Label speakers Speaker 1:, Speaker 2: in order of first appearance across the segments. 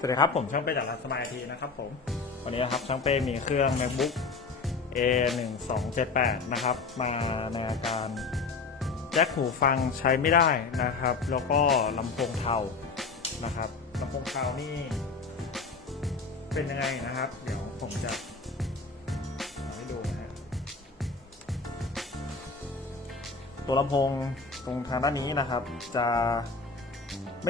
Speaker 1: สวัสดีครับผมช่างเป้จากร้านสมายทีนะครับผมวันนี้นะครับช่างเป้มีเครื่อง MacBook A 1 2 7 8 นะครับ มาในอาการแจ็คหูฟังใช้ไม่ได้นะครับ แล้วก็ลำโพงเทานะครับลำโพงเทานี่เป็นยังไงนะครับ เดี๋ยวผมจะเอาให้ดูนะฮะตัวลำโพงตรงทางด้านนี้นะครับจะ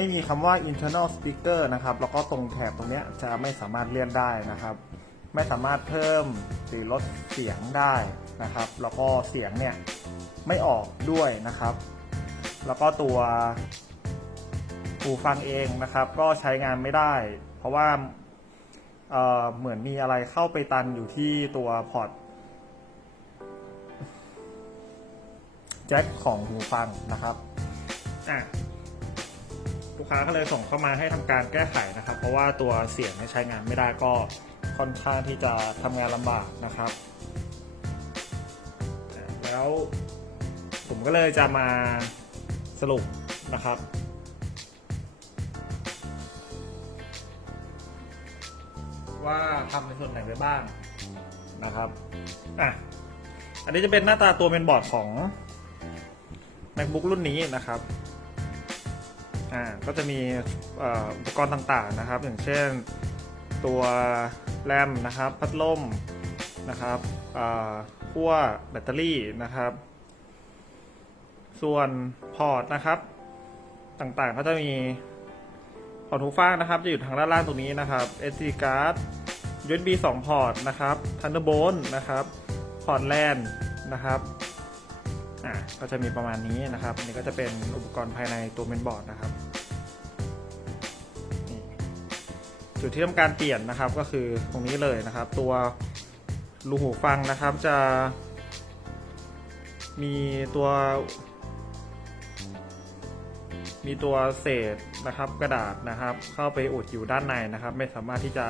Speaker 1: ไม่มีคำว่า internal speaker นะครับ แล้วก็ตรงแถบตรงนี้จะไม่สามารถเลื่อนได้นะครับ ไม่สามารถเพิ่มหรือลดเสียงได้นะครับ แล้วก็เสียงเนี่ยไม่ออกด้วยนะครับ แล้วก็ตัวหูฟังเองนะครับ ก็ใช้งานไม่ได้ เพราะว่าเอ่อเหมือนมีอะไรเข้าไปตันอยู่ที่ตัวพอร์ตแจ็คของหูฟังนะครับอะ ลูกค้าก็เลยส่งเข้ามาให้ทำการแก้ไขนะครับ เพราะว่าตัวเสียงเนี่ยใช้งานไม่ได้ก็ค่อนข้างที่จะทำงานลำบากนะครับ แล้วผมก็เลยจะมาสรุปนะครับว่าทำในส่วนไหนไปบ้างนะครับอะอันนี้จะเป็นหน้าตาตัวเมนบอร์ดของ MacBook รุ่นนี้นะครับ อ่าก็จะมีอุปกรณ์ต่างๆนะครับ อย่างเช่นตัวแรมนะครับพัดลมนะครับขั้วแบตเตอรี่นะครับ ส่วนพอร์ตนะครับ ต่างๆก็จะมีพอร์ตหูฟังนะครับจะอยู่ทางด้านล่างตรงนี้นะครับ SD card USB 2 พอร์ตนะครับ Thunderbolt นะครับ พอร์ต LAN นะครับ อะก็จะมีประมาณนี้นะครับนนี้ก็จะเป็นอุปกรณ์ภายในตัวเมนบอร์ดนะครับจุดที่ทำการเปลี่ยนนะครับก็คือตรงนี้เลยนะครับ ตัวรูหูฟังนะครับจะ มีตัว มีตัวเศษนะครับกระดาษนะครับ เข้าไปอุดอยู่ด้านในนะครับ ไม่สามารถที่จะ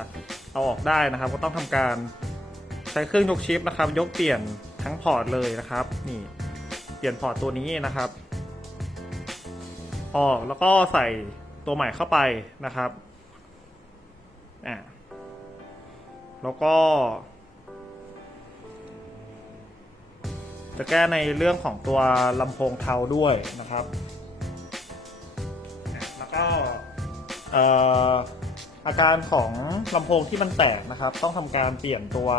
Speaker 1: เอาออกได้นะครับ ก็ต้องทำการใช้เครื่องยกชิปนะครับ ยกเปลี่ยนทั้งพอร์ตเลยนะครับนี่ เปลี่ยนพอร์ตตัวนี้นะครับออกแล้วก็ใส่ตัวใหม่เข้าไปนะครับอ่าแล้วก็ จะแก้ในเรื่องของตัวลำโพงเทาด้วยนะครับ แล้วก็เอ่ออาการของลำโพงที่มันแตกนะครับ ต้องทำการเปลี่ยนตัว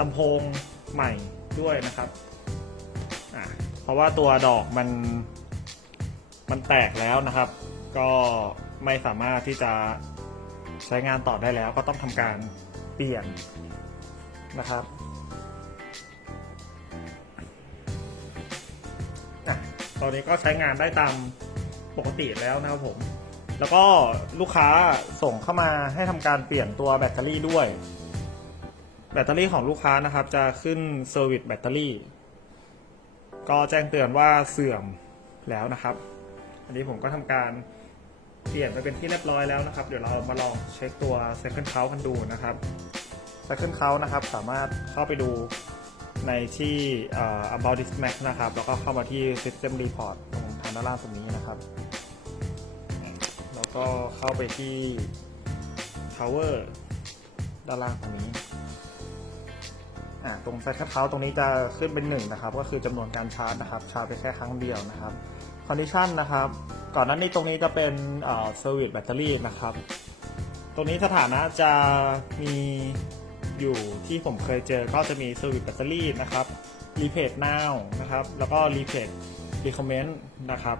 Speaker 1: ลำโพงใหม่ด้วยนะครับอะ เพราะว่าตัวดอกมันมันแตกแล้วนะครับ ก็ไม่สามารถที่จะใช้งานต่อได้แล้ว ก็ต้องทำการเปลี่ยนนะครับอตอนนี้ก็ใช้งานได้ตามปกติแล้วนะครับผม แล้วก็ลูกค้าส่งเข้ามาให้ทำการเปลี่ยนตัวแบตเตอรี่ด้วย แบตเตอรี่ของลูกค้านะครับ จะขึ้นเซอร์วิสแบตเตอรี่ ก็แจ้งเตือนว่าเสื่อมแล้วนะครับ อันนี้ผมก็ทำการเปลี่ยนไปเป็นที่เรียบร้อยแล้วนะครับ เดี๋ยวเรามาลองเช็คตัว Second Count กันดูนะครับ Second Count นะครับสามารถเข้าไปดูในที่ About This Mac นะครับ แล้วก็เข้ามาที่ System Report ตรงทางด้านล่างตรงนี้นะครับ แล้วก็เข้าไปที่ Tower ด้านล่างตรงนี้ ตรงไซคัทเท้าตรงนี้จะขึ้นเป็นหนึ่งนะครับก็คือจำนวนการชาร์จนะครับชาร์จไปแค่ครั้งเดียวนะครับคอนดิชันนะครับก่อนหน้านี้ตรงนี้จะเป็นเซอร์วิสแบตเตอรี่นะครับตรงนี้สถานะจะมีอยู่ที่ผมเคยเจอก็จะมีเซอร์วิสแบตเตอรี่นะครับรีเพ e now นะครับแล้วก็รีเพ e recommend นะครับ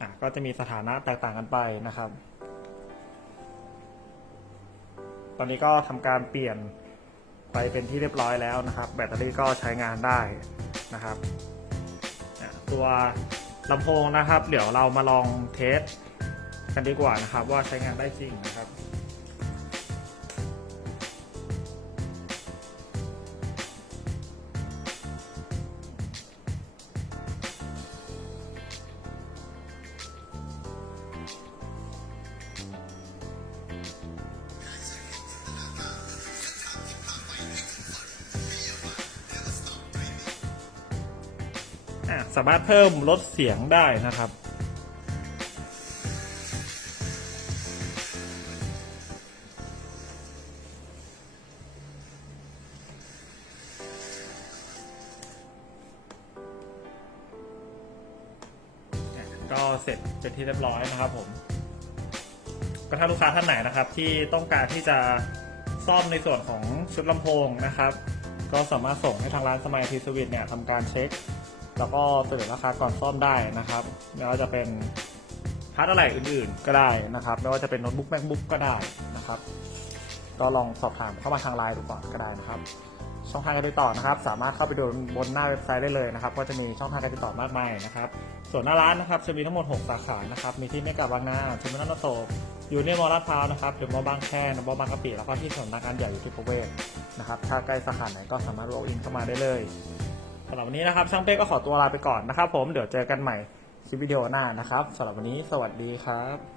Speaker 1: อะก็จะมีสถานะแตกต่างกันไปนะครับ ตอนนี้ก็ทำการเปลี่ยน ไปเป็นที่เรียบร้อยแล้วนะครับ แบตเตอรี่ก็ใช้งานได้นะครับ ตัวลำโพงนะครับ เดี๋ยวเรามาลองเทสกันดีกว่านะครับ ว่าใช้งานได้จริงนะครับ สามารถเพิ่มลดเสียงได้นะครับ ก็เสร็จเป็นที่เรียบร้อยนะครับผมก็ถ้าลูกค้าท่านไหนนะครับ ที่ต้องการที่จะซ่อมในส่วนของชุดลำโพงนะครับ ก็สามารถส่งให้ทางร้านสมัยทีสวิตเนี่ยทำการเช็ค แล้วก็เสนอราคาก่อนซ่อมได้นะครับไม่ว่าจะเป็นพาร์ทอะไรอื่นๆ ก็ได้นะครับไม่ว่าจะเป็นโน้ตบุ๊ก macbook ก็ได้นะครับก็ลองสอบถามเข้ามาทางไลน์ดูก่อนก็ได้นะครับ ช่องทางการติดต่อนะครับ สามารถเข้าไปดูบนหน้าเว็บไซต์ได้เลยนะครับ ก็จะมีช่องทางการติดต่อมากมายนะครับ ส่วนหน้าร้านนะครับจะมีทั้งหมด 6 สาขานะครับ มีที่เมกะบางนาเทอร์มินอลโตอยู่ในมอลาดพร้าวนะครับหรือมอบางแคหรือมอบางกะปิแล้วก็ที่สำนักงานใหญ่อยู่ที่ประเวศนะครับถ้าใกล้สาขาไหนก็สามารถ walk in เข้ามาได้เลยสำหรับวันนี้นะครับช่างเป้ก็ขอตัวลาไปก่อนนะครับ ผมเดี๋ยวเจอกันใหม่คลิปวิดีโอหน้านะครับสำหรับวันนี้สวัสดีครับ